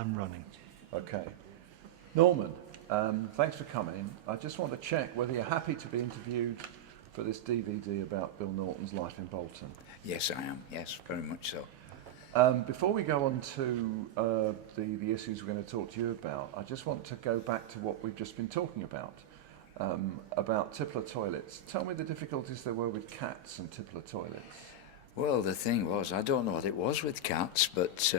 I'm running. Okay. Norman, thanks for coming. I just want to check whether you're happy to be interviewed for this DVD about Bill Norton's life in Bolton. Yes, I am. Yes, very much so. Before we go on to the issues we're going to talk to you about, I just want to go back to what we've just been talking about Tippler toilets. Tell me the difficulties there were with cats and Tippler toilets. Well, the thing was, I don't know what it was with cats, but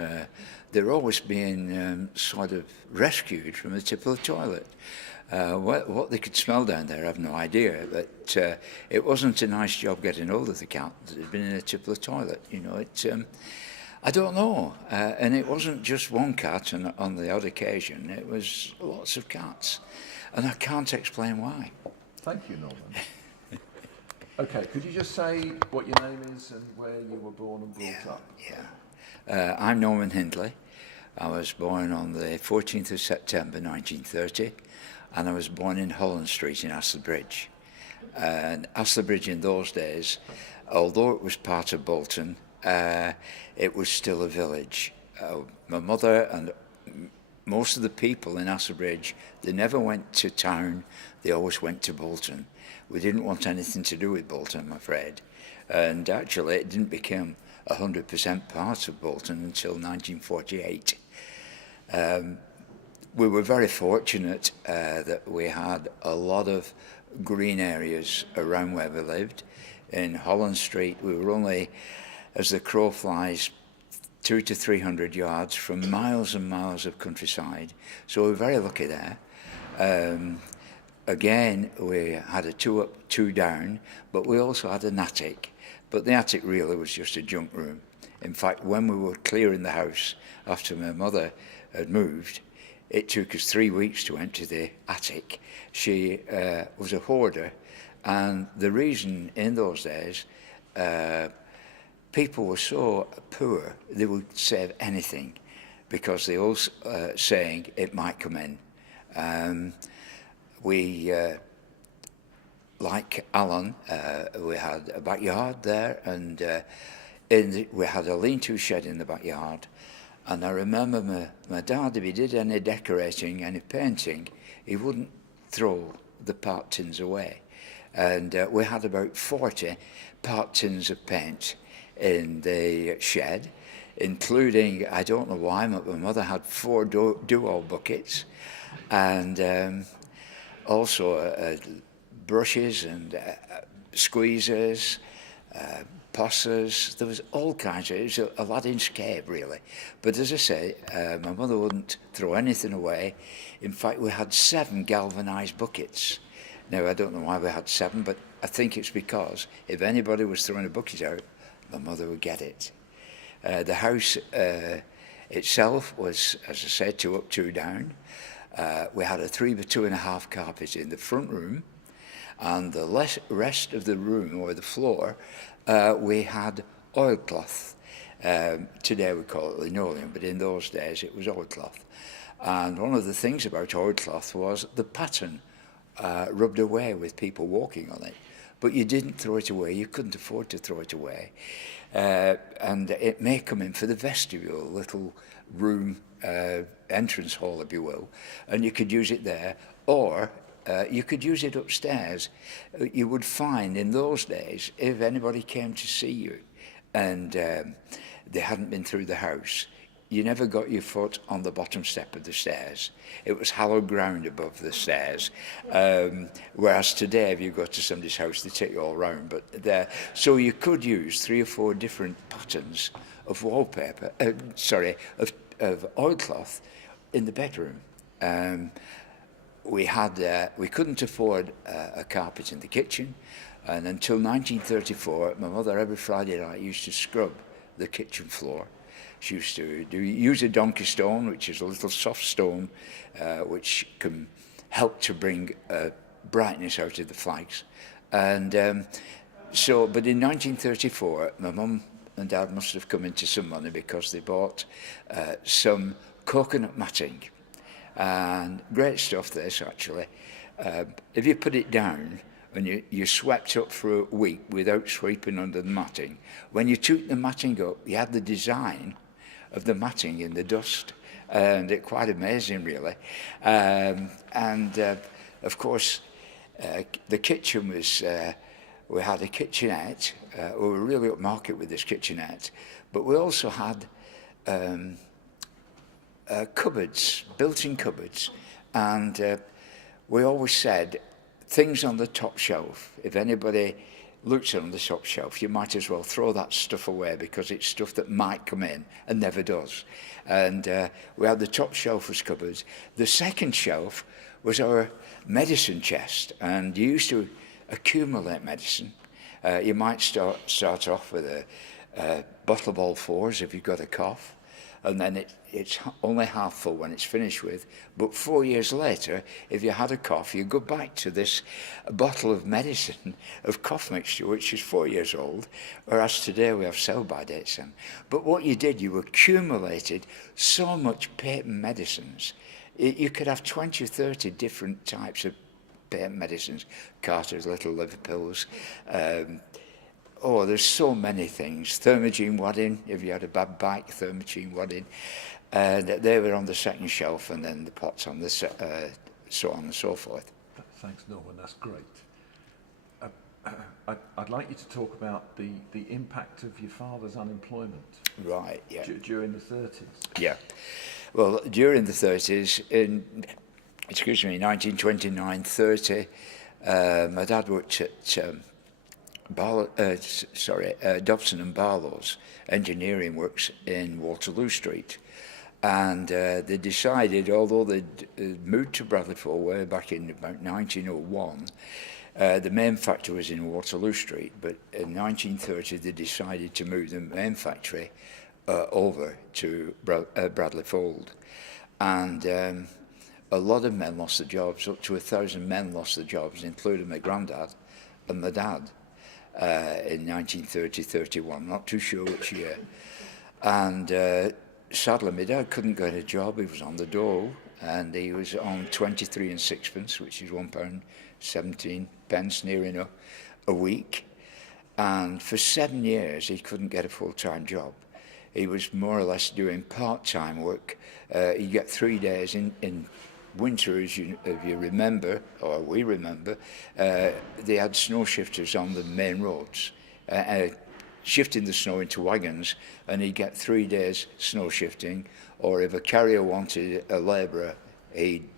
they're always being sort of rescued from a Tippler toilet. What they could smell down there, I have no idea, but it wasn't a nice job getting hold of the cat that had been in a Tippler toilet. You know, I don't know, and it wasn't just one cat on the odd occasion, it was lots of cats, and I can't explain why. Thank you, Norman. Okay, could you just say what your name is and where you were born and brought up? Yeah. I'm Norman Hindley. I was born on the 14th of September 1930, and I was born in Holland Street in Astley-Bridge. And Astley-Bridge in those days, although it was part of Bolton, it was still a village. My mother and most of the people in Astley-Bridge, they never went to town, they always went to Bolton. We didn't want anything to do with Bolton, I'm afraid. And actually, it didn't become 100% part of Bolton until 1948. We were very fortunate that we had a lot of green areas around where we lived. In Holland Street, we were only, as the crow flies, 200 to 300 yards from miles and miles of countryside. So we were very lucky there. Again, we had a 2 up, 2 down, but we also had an attic. But the attic really was just a junk room. In fact, when we were clearing the house after my mother had moved, it took us 3 weeks to empty the attic. She was a hoarder, and the reason in those days, people were so poor, they would save anything because they all saying it might come in. We, like Alan, we had a backyard there, and we had a lean-to shed in the backyard. And I remember my dad, if he did any decorating, any painting, he wouldn't throw the part tins away. And we had about 40 part tins of paint in the shed, including, I don't know why, but my mother had 4 duo buckets, and also brushes and squeezers, possers. There was all kinds of, it was a landscape really. But as I say, my mother wouldn't throw anything away. In fact, we had 7 galvanized buckets. Now, I don't know why we had 7, but I think it's because if anybody was throwing a bucket out, my mother would get it. The house itself was, as I said, 2 up, 2 down. We had a 3 by 2.5 carpet in the front room, and the rest of the room, or the floor, we had oilcloth. Today we call it linoleum, but in those days it was oilcloth. And one of the things about oilcloth was the pattern rubbed away with people walking on it. But you didn't throw it away, you couldn't afford to throw it away. And it may come in for the vestibule, little room, entrance hall, if you will, and you could use it there, or you could use it upstairs. You would find in those days, if anybody came to see you and they hadn't been through the house, you never got your foot on the bottom step of the stairs. It was hallowed ground above the stairs. Whereas today, if you go to somebody's house, they take you all round. But there, so you could use 3 or 4 different patterns of wallpaper, of oilcloth in the bedroom. We couldn't afford a carpet in the kitchen, and until 1934, my mother every Friday night used to scrub the kitchen floor. She used to use a donkey stone, which is a little soft stone, which can help to bring brightness out of the flags. And but in 1934, my mum and dad must have come into some money because they bought some coconut matting. And great stuff this, actually. If you put it down and you swept up for a week without sweeping under the matting, when you took the matting up, you had the design of the matting in the dust, and it's quite amazing, really. Of course, the kitchen was, we had a kitchenette. We were really upmarket with this kitchenette, but we also had cupboards, built-in cupboards, and we always said, things on the top shelf, if anybody looks on the top shelf, you might as well throw that stuff away because it's stuff that might come in and never does. And we had the top shelf was cupboards. The second shelf was our medicine chest, and you used to accumulate medicine. You might start off with a bottle of all fours if you've got a cough, and then it's only half full when it's finished with. But 4 years later, if you had a cough, you go back to this bottle of medicine, of cough mixture, which is 4 years old, whereas today we have sell-by dates in. But what you did, you accumulated so much patent medicines. You could have 20 or 30 different types of patent medicines, Carter's little liver pills. There's so many things. Thermogene wadding, if you had a bad back, Thermogene wadding. They were on the second shelf, and then the pots on the so on and so forth. Thanks, Norman. That's great. I'd like you to talk about the impact of your father's unemployment. Right, yeah. During the 30s. Yeah. Well, during the 30s, in 1929-30, my dad worked at Dobson and Barlow's engineering works in Waterloo Street. And they decided, although they'd moved to Bradley-Ford way back in about 1901, the main factory was in Waterloo Street, but in 1930 they decided to move the main factory over to Bradley-Fold. And a lot of men lost their jobs, up to 1,000 men lost their jobs, including my granddad and my dad, in 1930-31, not too sure which year. And sadly, my dad couldn't get a job. He was on the dole, and he was on 23 and sixpence, which is £1.17, near enough, a week. And for 7 years, he couldn't get a full-time job. He was more or less doing part-time work. He'd get 3 days in winter, if you remember, or we remember, they had snow shifters on the main roads, shifting the snow into wagons, and he'd get 3 days snow shifting, or if a carrier wanted a labourer, he'd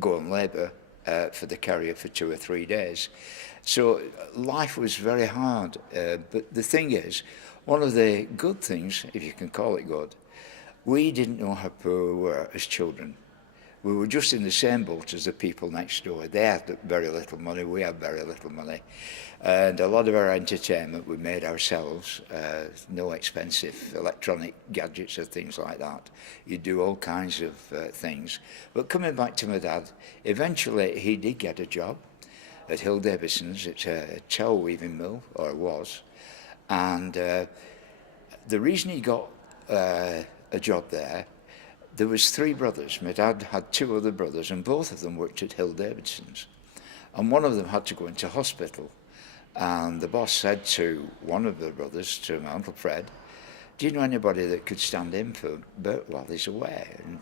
go and labour for the carrier for 2 or 3 days. So life was very hard, but the thing is, one of the good things, if you can call it good, we didn't know how poor we were as children. We were just in the same boat as the people next door. They had very little money, we had very little money. And a lot of our entertainment we made ourselves, no expensive electronic gadgets or things like that. You do all kinds of things. But coming back to my dad, eventually he did get a job at Hill Davidson's. It's a towel weaving mill, or it was. And the reason he got a job there was 3 brothers. My dad had 2 other brothers, and both of them worked at Hill Davidson's. And one of them had to go into hospital. And the boss said to one of the brothers, to my Uncle Fred, do you know anybody that could stand in for Bert while he's away? And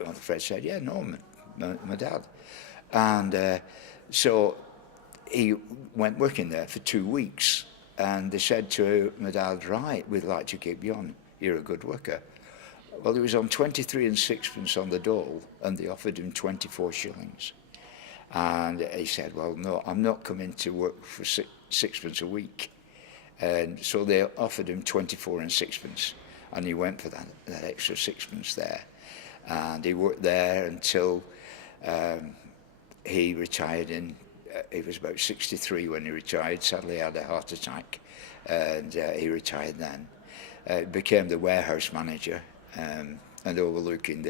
Uncle Fred said, yeah, Norman, my dad. And so he went working there for 2 weeks. And they said to my dad, right, we'd like to keep you on. You're a good worker. Well, he was on 23 and sixpence on the dole, and they offered him 24 shillings. And he said, well, no, I'm not coming to work for sixpence a week. And so they offered him 24 and sixpence, and he went for that extra sixpence there. And he worked there until he retired he was about 63 when he retired. Sadly, he had a heart attack, and he retired then. Became the warehouse manager, and overlooking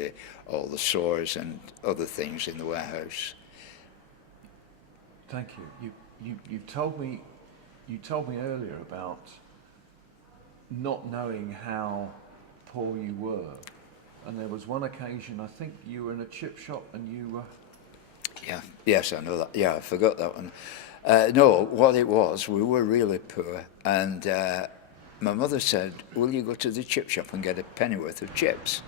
all the stores and other things in the warehouse. Thank you. You told me earlier about not knowing how poor you were, and there was one occasion, I think you were in a chip shop and you were... Yeah, yes, I know that. Yeah, I forgot that one. No, what it was, we were really poor, and my mother said, will you go to the chip shop and get a pennyworth of chips?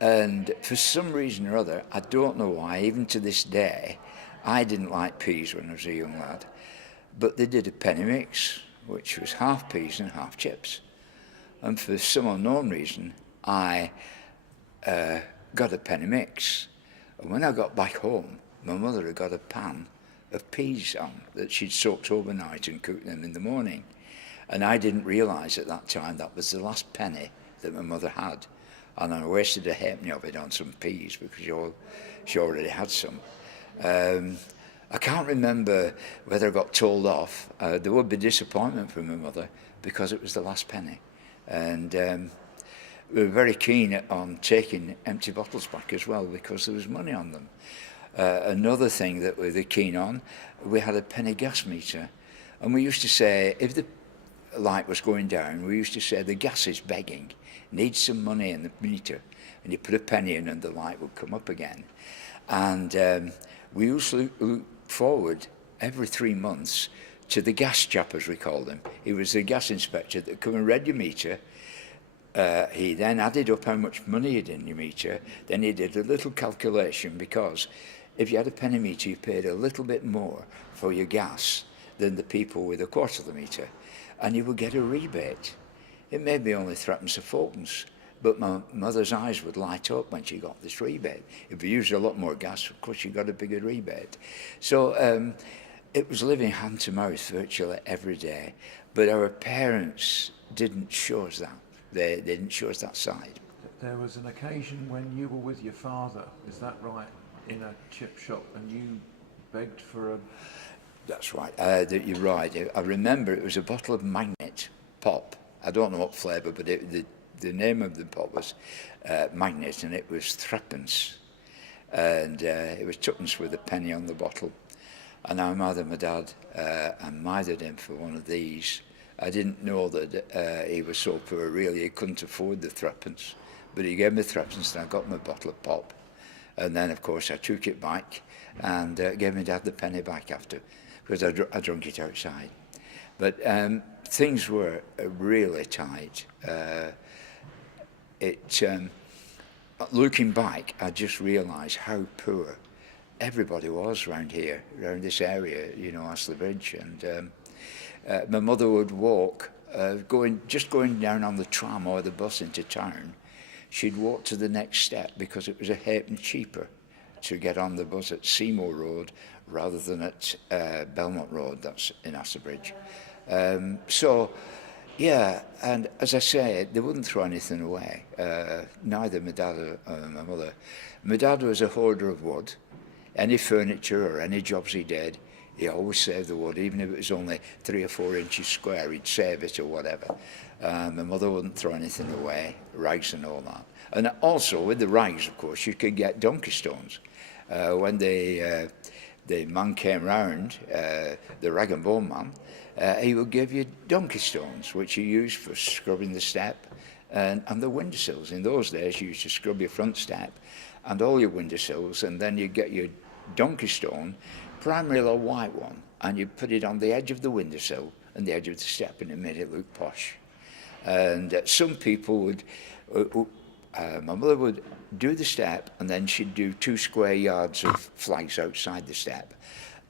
And for some reason or other, I don't know why, even to this day, I didn't like peas when I was a young lad. But they did a penny mix, which was half peas and half chips. And for some unknown reason, I got a penny mix. And when I got back home, my mother had got a pan of peas on that she'd soaked overnight and cooked them in the morning. And I didn't realise at that time that was the last penny that my mother had. And I wasted a halfpenny of it on some peas because she already had some. I can't remember whether I got told off. There would be disappointment from my mother because it was the last penny. And we were very keen on taking empty bottles back as well because there was money on them. Another thing that we were keen on, we had a penny gas meter. And we used to say, if the light was going down, we used to say, the gas is begging, needs some money in the meter. And you put a penny in and the light would come up again. And we used to look forward every 3 months to the gas chap, as we called him. He was the gas inspector that come and read your meter. He then added up how much money you had in your meter. Then he did a little calculation because if you had a penny meter, you paid a little bit more for your gas than the people with a quarter of the meter. And you would get a rebate. It may be only threepence or fourpence, but my mother's eyes would light up when she got this rebate. If you used a lot more gas, of course, you got a bigger rebate. So it was living hand to mouth virtually every day, but our parents didn't show us that. They didn't show us that side. There was an occasion when you were with your father, is that right, in a chip shop, and you begged for a... That's right, you're right. I remember it was a bottle of Magnet pop. I don't know what flavour, but the name of the pop was Magnet, and it was threepence. And it was twopence with a penny on the bottle. And I mothered my dad and mithered him for one of these. I didn't know that he was so poor, really, he couldn't afford the threepence. But he gave me threepence and I got my bottle of pop. And then, of course, I took it back and gave my dad the penny back after, because I drunk it outside. But things were really tight. Looking back, I just realised how poor everybody was around here, around this area, you know, Astley Bridge. And my mother would walk, just going down on the tram or the bus into town. She'd walk to the next step because it was a halfpenny cheaper to get on the bus at Seymour Road rather than at Belmont Road, that's in Astley Bridge. So, yeah, and as I say, they wouldn't throw anything away, neither my dad or my mother. My dad was a hoarder of wood. Any furniture or any jobs he did, he always saved the wood, even if it was only 3 or 4 inches square, he'd save it or whatever. My mother wouldn't throw anything away, rags and all that. And also, with the rags, of course, you could get donkey stones. When the man came round, the rag and bone man, he would give you donkey stones, which you used for scrubbing the step and the windowsills. In those days, you used to scrub your front step and all your windowsills, and then you get your donkey stone, primarily a white one, and you put it on the edge of the windowsill and the edge of the step, and it made it look posh. And some people would, my mother would do the step, and then she'd do 2 square yards of flags outside the step.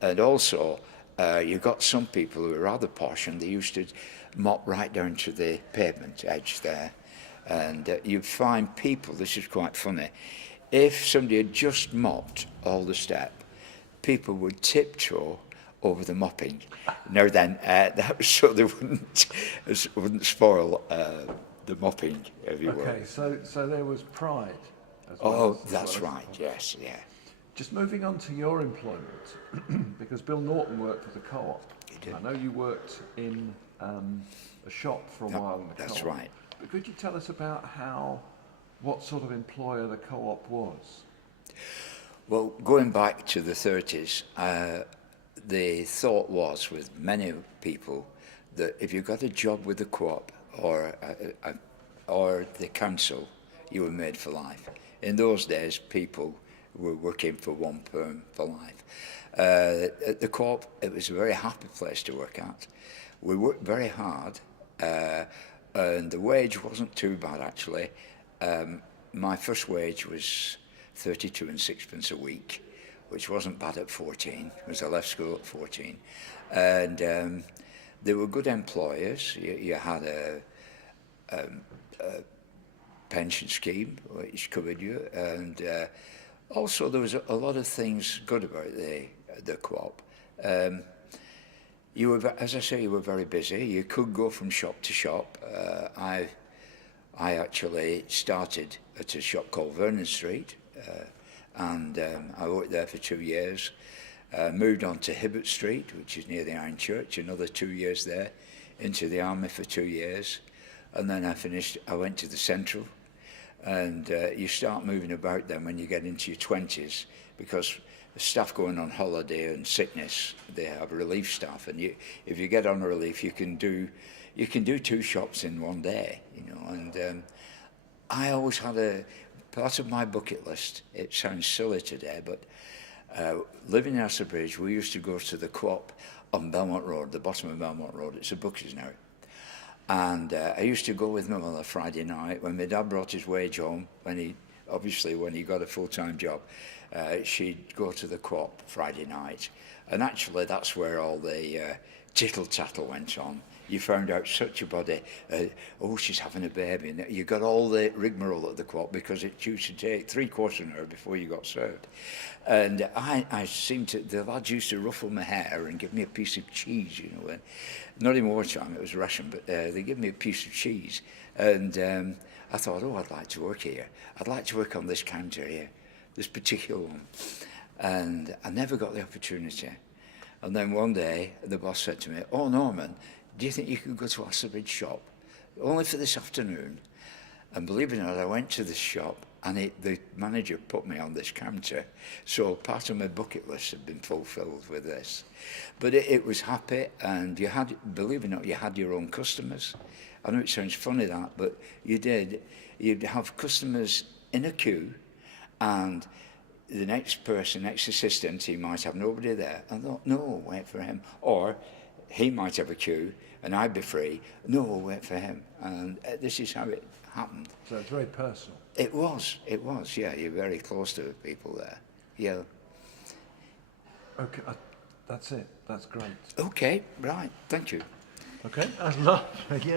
And also, you got some people who were rather posh, and they used to mop right down to the pavement edge there. And you'd find people, this is quite funny, if somebody had just mopped all the step, people would tiptoe over the mopping. Now then, that was so they wouldn't spoil the mopping, if you will. Okay, so there was pride as well. Oh, that's right, yes, yeah. Just moving on to your employment, because Bill Norton worked for the Co-op. He did. I know you worked in a shop for a while in the Co-op. That's right. But could you tell us about what sort of employer the Co-op was? Well, going back to the 30s, the thought was with many people that if you got a job with the Co-op or the council, you were made for life. In those days, people were working for one firm for life. At the Co-op, it was a very happy place to work at. We worked very hard, and the wage wasn't too bad, actually. my first wage was 32 and sixpence a week, which wasn't bad at 14, because I left school at 14. And they were good employers. You had a pension scheme which covered you, and also there was a lot of things good about the co-op. You were, as I say, you were very busy. You could go from shop to shop. I actually started at a shop called Vernon Street, and I worked there for 2 years. Moved on to Hibbert Street, which is near the Iron Church, another 2 years there, into the army for 2 years. And then I went to the Central, and you start moving about then when you get into your 20s, because the staff going on holiday and sickness, they have relief staff, and if you get on a relief, you can do 2 shops in one day, you know. And I always had a part of my bucket list. It sounds silly today, but living in Astley-Bridge, we used to go to the Co-op on Belmont Road, the bottom of Belmont Road. It's a Bookies now. And I used to go with my mother Friday night when my dad brought his wage home, when he got a full-time job. She'd go to the Co-op Friday night. And actually, that's where all the tittle-tattle went on. You found out such a body, oh, she's having a baby. And you got all the rigmarole at the Co-op because it used to take 3/4 an hour before you got served. And I seemed to, the lads used to ruffle my hair and give me a piece of cheese, you know. And not in wartime, it was ration, but they give me a piece of cheese. And I thought, oh, I'd like to work here. I'd like to work on this counter here, this particular one. And I never got the opportunity. And then one day, the boss said to me, oh, Norman, do you think you could go to Astley-Bridge shop? Only for this afternoon. And believe it or not, I went to the shop, and the manager put me on this counter. So part of my bucket list had been fulfilled with this. But it was happy, and you had, believe it or not, you had your own customers. I know it sounds funny that, but you did. You'd have customers in a queue, and the next assistant, he might have nobody there. I thought, no, wait for him. Or he might have a queue, and I'd be free. No, wait for him. And this is how it happened. So it's very personal. It was, yeah. You're very close to the people there. Yeah. Okay, that's it. That's great. Okay, right. Thank you. Okay. That's lovely, yeah.